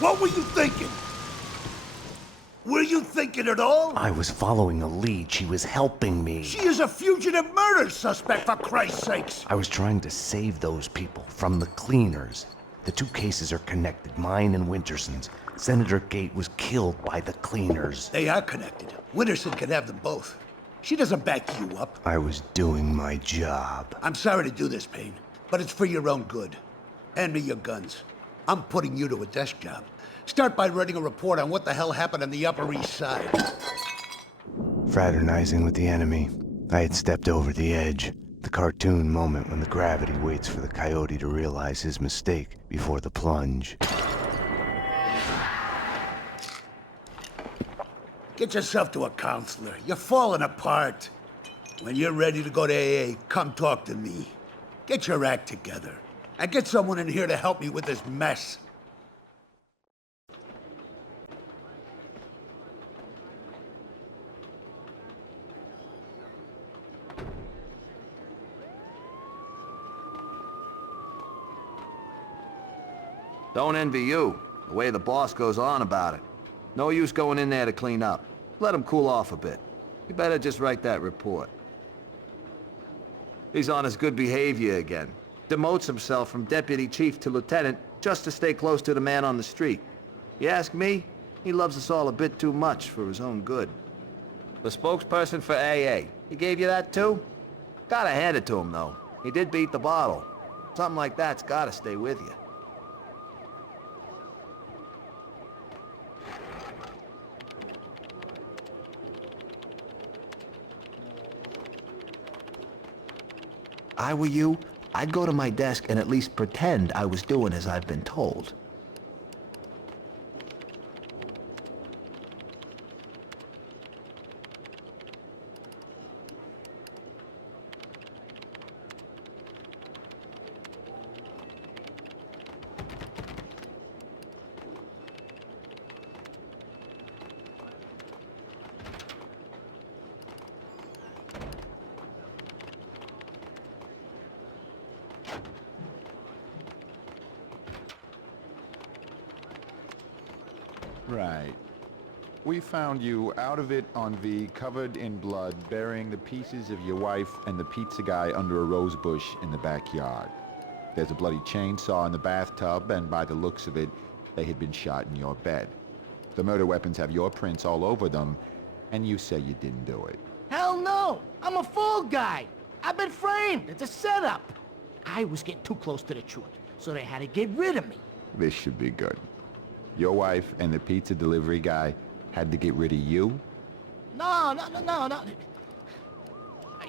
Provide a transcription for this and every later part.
What were you thinking? Were you thinking at all? I was following a lead. She was helping me. She is a fugitive murder suspect, for Christ's sakes! I was trying to save those people from the cleaners. The two cases are connected, mine and Winterson's. Senator Gate was killed by the cleaners. They are connected. Winterson can have them both. She doesn't back you up. I was doing my job. I'm sorry to do this, Payne, but it's for your own good. Hand me your guns. I'm putting you to a desk job. Start by writing a report on what the hell happened on the Upper East Side. Fraternizing with the enemy, I had stepped over the edge. The cartoon moment when the gravity waits for the coyote to realize his mistake before the plunge. Get yourself to a counselor. You're falling apart. When you're ready to go to AA, come talk to me. Get your act together. And get someone in here to help me with this mess. Don't envy you, the way the boss goes on about it. No use going in there to clean up. Let him cool off a bit. You better just write that report. He's on his good behavior again. Demotes himself from deputy chief to lieutenant just to stay close to the man on the street. You ask me, he loves us all a bit too much for his own good. The spokesperson for AA, he gave you that too? Gotta hand it to him though. He did beat the bottle. Something like that's gotta stay with you. I were you, I'd go to my desk and at least pretend I was doing as I've been told. Right. We found you out of it on V, covered in blood, burying the pieces of your wife and the pizza guy under a rose bush in the backyard. There's a bloody chainsaw in the bathtub, and by the looks of it, they had been shot in your bed. The murder weapons have your prints all over them, and you say you didn't do it. Hell no! I'm a fall guy! I've been framed! It's a setup! I was getting too close to the truth, so they had to get rid of me. This should be good. Your wife and the pizza delivery guy had to get rid of you? No.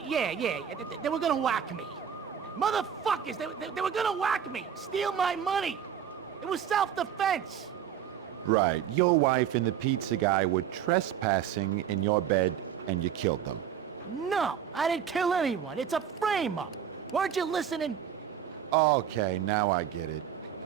Yeah, they were gonna whack me. Motherfuckers, they were gonna whack me, steal my money. It was self-defense. Right. Your wife and the pizza guy were trespassing in your bed, and you killed them. No, I didn't kill anyone. It's a frame-up. Weren't you listening? Okay, now I get it.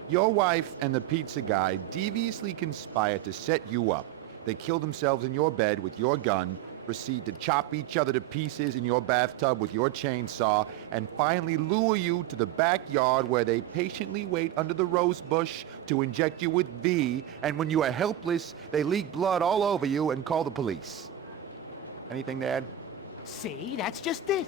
Your wife and the pizza guy deviously conspired to set you up. They killed themselves in your bed with your gun, proceed to chop each other to pieces in your bathtub with your chainsaw, and finally lure you to the backyard where they patiently wait under the rose bush to inject you with V, and when you are helpless, they leak blood all over you and call the police. Anything to add? See, that's just it.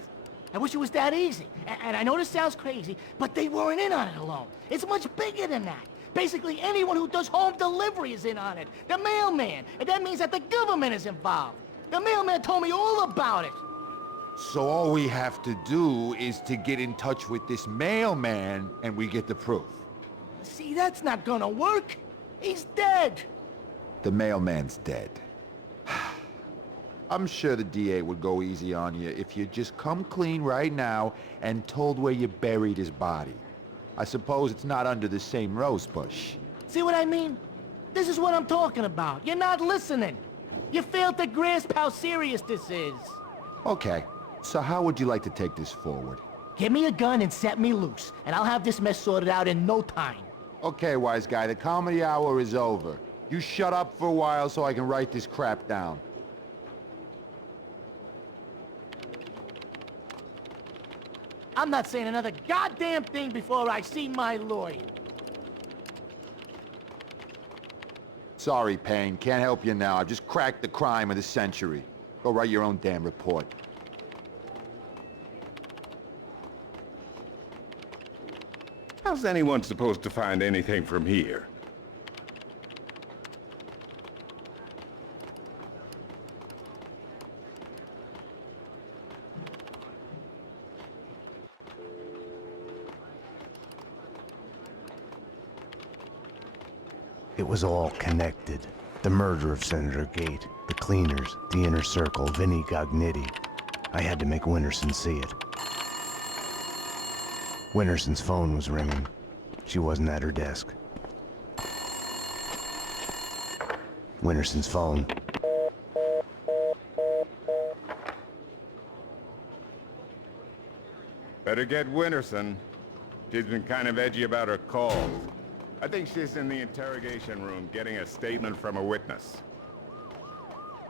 I wish it was that easy. And I know this sounds crazy, but they weren't in on it alone. It's much bigger than that. Basically, anyone who does home delivery is in on it. The mailman. And that means that the government is involved. The mailman told me all about it. So all we have to do is to get in touch with this mailman, and we get the proof. See, that's not gonna work. He's dead. The mailman's dead. I'm sure the DA would go easy on you if you just come clean right now and told where you buried his body. I suppose it's not under the same rose bush. See what I mean? This is what I'm talking about. You're not listening. You failed to grasp how serious this is. Okay, so how would you like to take this forward? Give me a gun and set me loose, and I'll have this mess sorted out in no time. Okay, wise guy, the comedy hour is over. You shut up for a while so I can write this crap down. I'm not saying another goddamn thing before I see my lawyer. Sorry, Payne. Can't help you now. I've just cracked the crime of the century. Go write your own damn report. How's anyone supposed to find anything from here? It was all connected. The murder of Senator Gate, the cleaners, the inner circle, Vinnie Gognitti. I had to make Winterson see it. Winterson's phone was ringing. She wasn't at her desk. Winterson's phone. Better get Winterson. She's been kind of edgy about her calls. I think she's in the interrogation room getting a statement from a witness.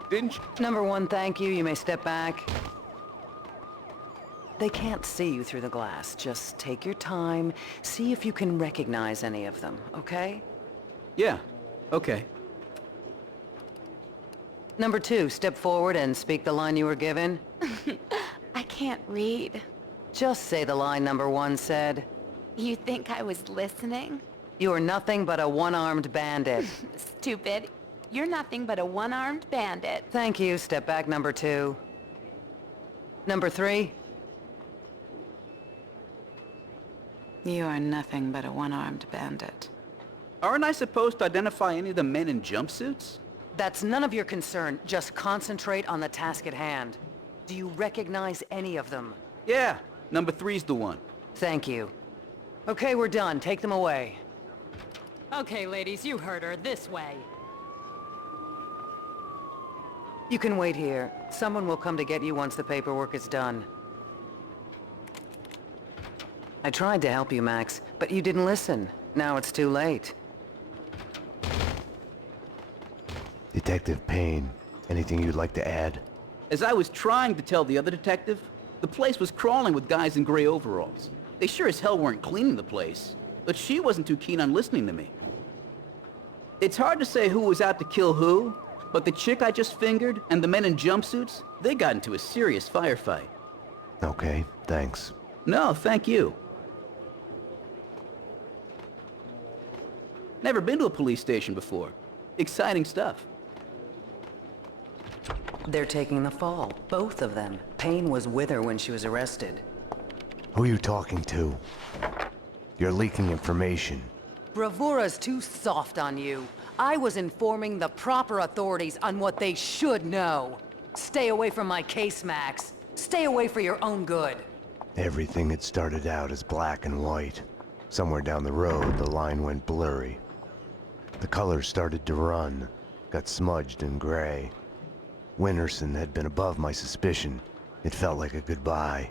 Didn't you? Number one, thank you. You may step back. They can't see you through the glass. Just take your time. See if you can recognize any of them, okay? Yeah, okay. Number two, step forward and speak the line you were given. I can't read. Just say the line number one said. You think I was listening? You are nothing but a one-armed bandit. Stupid. You're nothing but a one-armed bandit. Thank you. Step back, number two. Number three. You are nothing but a one-armed bandit. Aren't I supposed to identify any of the men in jumpsuits? That's none of your concern. Just concentrate on the task at hand. Do you recognize any of them? Yeah, number three's the one. Thank you. Okay, we're done. Take them away. Okay, ladies, you heard her. This way. You can wait here. Someone will come to get you once the paperwork is done. I tried to help you, Max, but you didn't listen. Now it's too late. Detective Payne, anything you'd like to add? As I was trying to tell the other detective, the place was crawling with guys in gray overalls. They sure as hell weren't cleaning the place, but she wasn't too keen on listening to me. It's hard to say who was out to kill who, but the chick I just fingered and the men in jumpsuits, they got into a serious firefight. Okay, thanks. No, thank you. Never been to a police station before. Exciting stuff. They're taking the fall, both of them. Payne was with her when she was arrested. Who are you talking to? You're leaking information. Bravura's too soft on you. I was informing the proper authorities on what they should know. Stay away from my case, Max. Stay away for your own good. Everything had started out as black and white. Somewhere down the road, the line went blurry. The colors started to run, got smudged and gray. Winterson had been above my suspicion. It felt like a goodbye.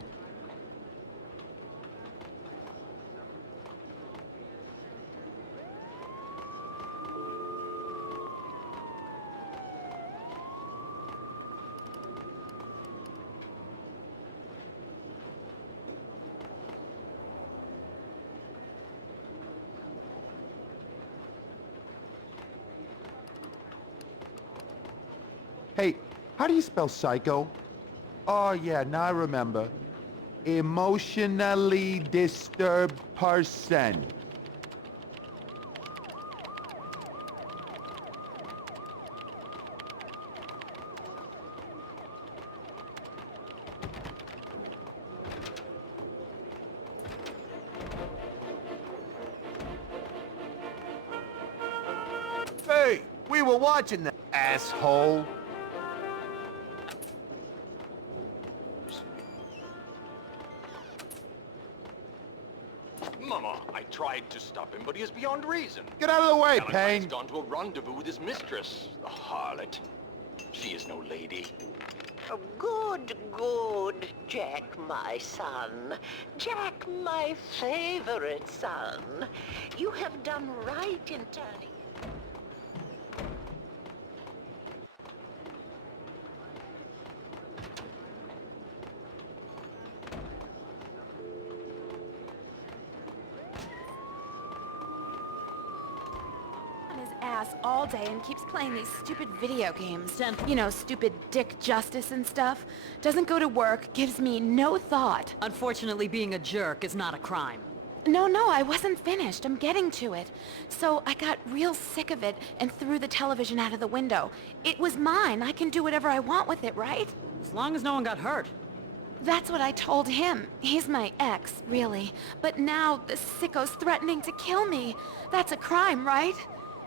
Hey, how do you spell psycho? Oh, yeah, now I remember. Emotionally disturbed person. Hey, we were watching that, asshole. Mama, I tried to stop him, but he is beyond reason. Get out of the way, Valentine's Payne. gone to a rendezvous with his mistress, the harlot. She is no lady. Oh, good, good, Jack, my son. Jack, my favorite son. You have done right in turning. On his ass class all day and keeps playing these stupid video games. Jen. You know, stupid Dick Justice and stuff. Doesn't go to work, gives me no thought. Unfortunately, being a jerk is not a crime. No, I wasn't finished. I'm getting to it. So I got real sick of it and threw the television out of the window. It was mine. I can do whatever I want with it, right? As long as no one got hurt. That's what I told him. He's my ex, really. But now the sicko's threatening to kill me. That's a crime, right?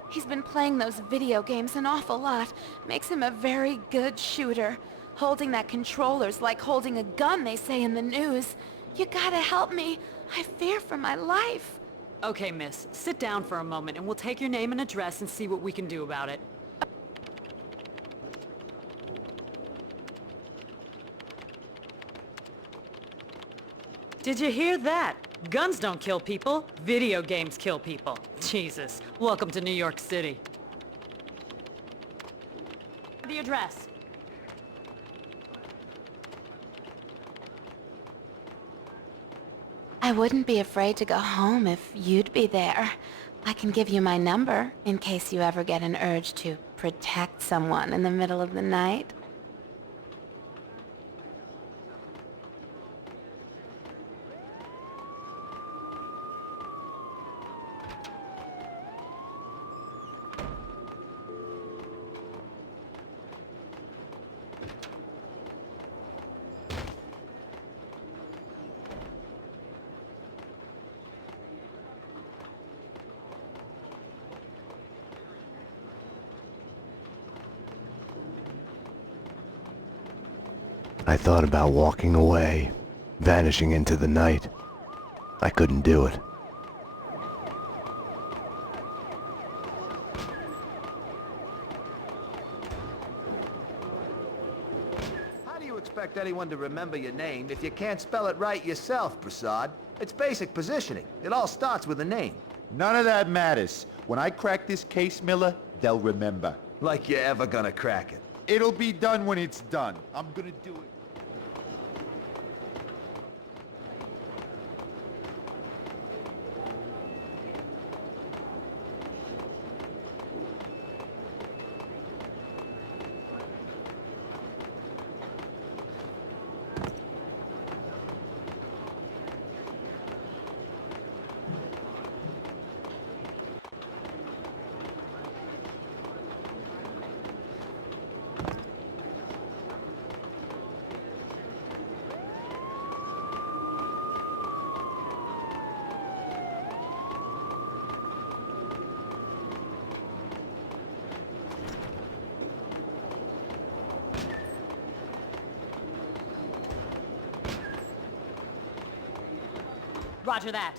He's been playing those video games an awful lot. Makes him a very good shooter. Holding that controller's like holding a gun, they say in the news. You gotta help me. I fear for my life. Okay, miss. Sit down for a moment and we'll take your name and address and see what we can do about it. Did you hear that? Guns don't kill people. Video games kill people. Jesus. Welcome to New York City. The address. I wouldn't be afraid to go home if you'd be there. I can give you my number in case you ever get an urge to protect someone in the middle of the night. I thought about walking away, vanishing into the night. I couldn't do it. How do you expect anyone to remember your name if you can't spell it right yourself, Prasad? It's basic positioning. It all starts with a name. None of that matters. When I crack this case, Miller, they'll remember. Like you're ever gonna crack it. It'll be done when it's done. I'm gonna do it. Roger that.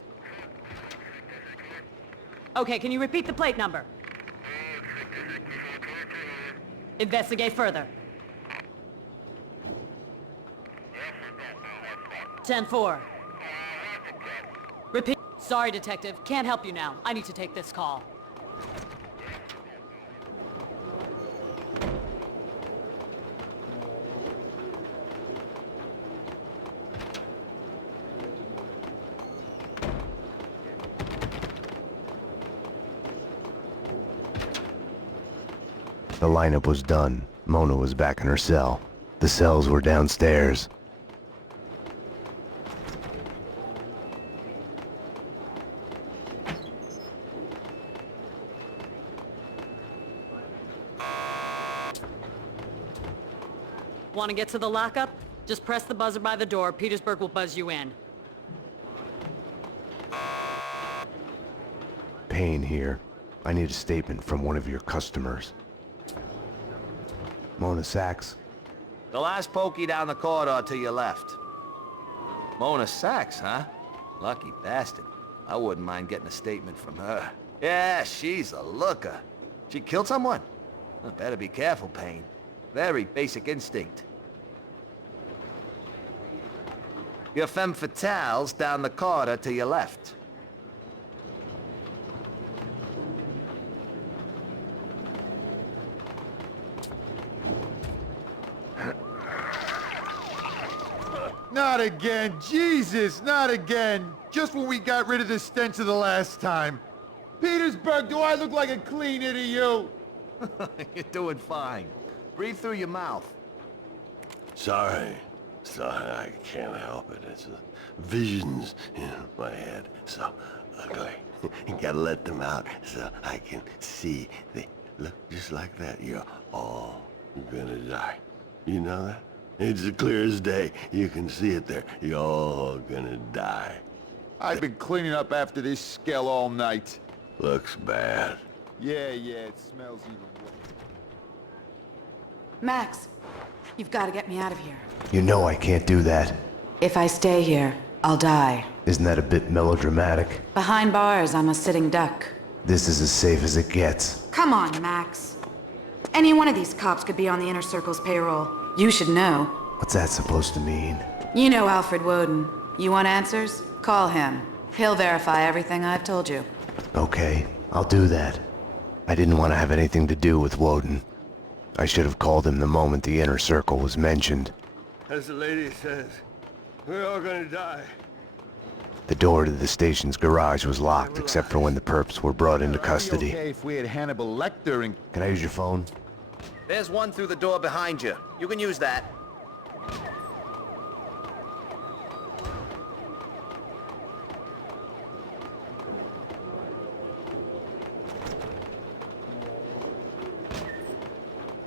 Okay, can you repeat the plate number? Investigate further. 10-4. Repeat. Sorry, detective. Can't help you now. I need to take this call. The lineup was done. Mona was back in her cell. The cells were downstairs. Want to get to the lockup? Just press the buzzer by the door. Petersburg will buzz you in. Payne here. I need a statement from one of your customers. Mona Sachs. The last pokey down the corridor to your left. Mona Sachs, huh? Lucky bastard. I wouldn't mind getting a statement from her. Yeah, she's a looker. She killed someone? Well, better be careful, Payne. Very basic instinct. Your femme fatale's down the corridor to your left. Not again! Jesus, not again! Just when we got rid of the stench of the last time. Petersburg, do I look like a cleaner to you? You're doing fine. Breathe through your mouth. Sorry. I can't help it. It's visions in my head. So, ugly. You gotta let them out so I can see. They look just like that. You're all gonna die. You know that? It's as clear as day. You can see it there. You're all gonna die. I've been cleaning up after this skell all night. Looks bad. Yeah, it smells even worse. Max, you've got to get me out of here. You know I can't do that. If I stay here, I'll die. Isn't that a bit melodramatic? Behind bars, I'm a sitting duck. This is as safe as it gets. Come on, Max. Any one of these cops could be on the Inner Circle's payroll. You should know. What's that supposed to mean? You know Alfred Woden. You want answers? Call him. He'll verify everything I've told you. Okay, I'll do that. I didn't want to have anything to do with Woden. I should have called him the moment the Inner Circle was mentioned. As the lady says, we're all gonna die. The door to the station's garage was locked, except for when the perps were brought into custody. Okay, if we had Hannibal Lecter and... Can I use your phone? There's one through the door behind you. You can use that.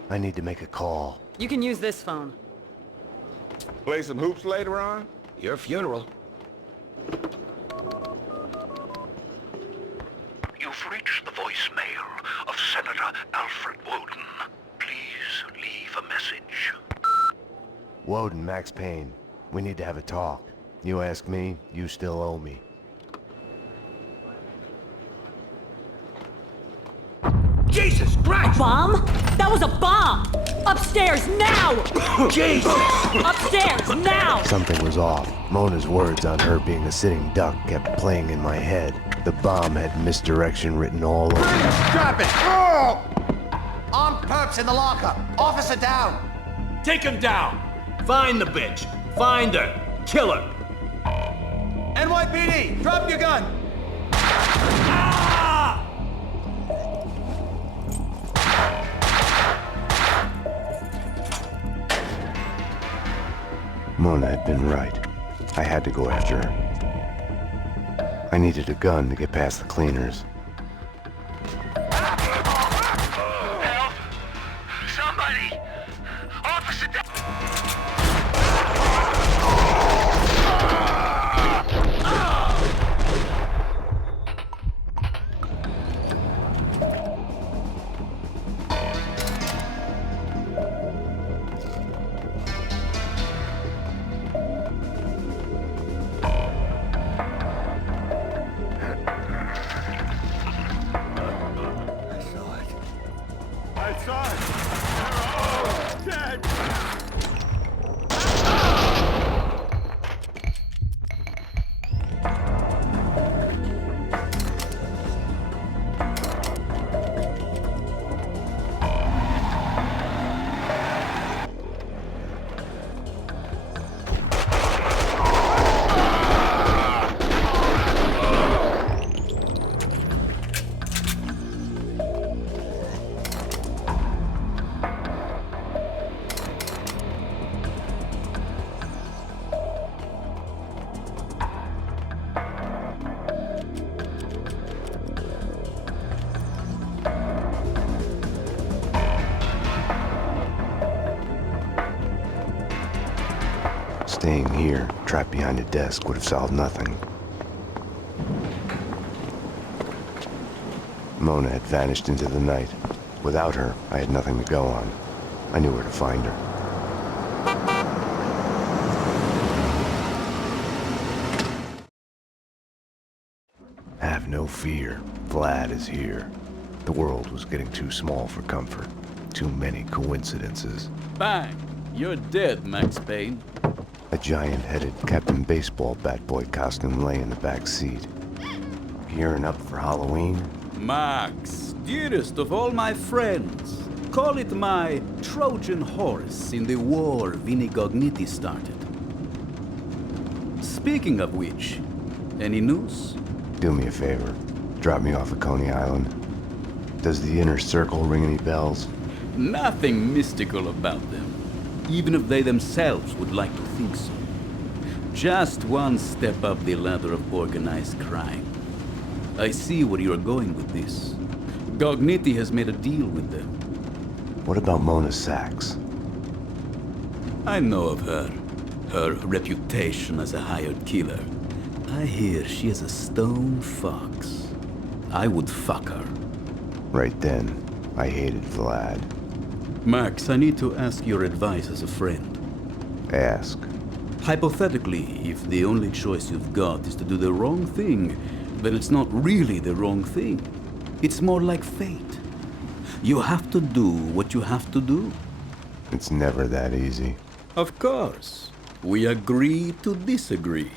I need to make a call. You can use this phone. Play some hoops later on? Your funeral. You've reached the voicemail of Senator Alfred Woden. Please leave a message. Woden, Max Payne. We need to have a talk. You ask me, you still owe me. Jesus Christ! A bomb? That was a bomb! Upstairs, now! Jesus! Upstairs, now! Something was off. Mona's words on her being a sitting duck kept playing in my head. The bomb had misdirection written all over it. Drop it! Oh! Armed perps in the lockup. Officer down. Take him down! Find the bitch! Find her! Kill her! NYPD, drop your gun! Mona had been right. I had to go after her. I needed a gun to get past the cleaners. Help! Somebody! Officer Staying here, trapped behind a desk, would have solved nothing. Mona had vanished into the night. Without her, I had nothing to go on. I knew where to find her. Have no fear. Vlad is here. The world was getting too small for comfort. Too many coincidences. Bang! You're dead, Max Payne. A giant-headed Captain Baseball bat boy costume lay in the back seat. Gearing up for Halloween? Max, dearest of all my friends. Call it my Trojan horse in the war Vinigogniti started. Speaking of which, any news? Do me a favor. Drop me off at Coney Island. Does the inner circle ring any bells? Nothing mystical about them, even if they themselves would like to think so. Just one step up the ladder of organized crime. I see where you're going with this. Gognitti has made a deal with them. What about Mona Sachs? I know of her. Her reputation as a hired killer. I hear she is a stone fox. I would fuck her. Right then, I hated Vlad. Max, I need to ask your advice as a friend. Ask. Hypothetically, if the only choice you've got is to do the wrong thing, then it's not really the wrong thing. It's more like fate. You have to do what you have to do. It's never that easy. Of course. We agree to disagree.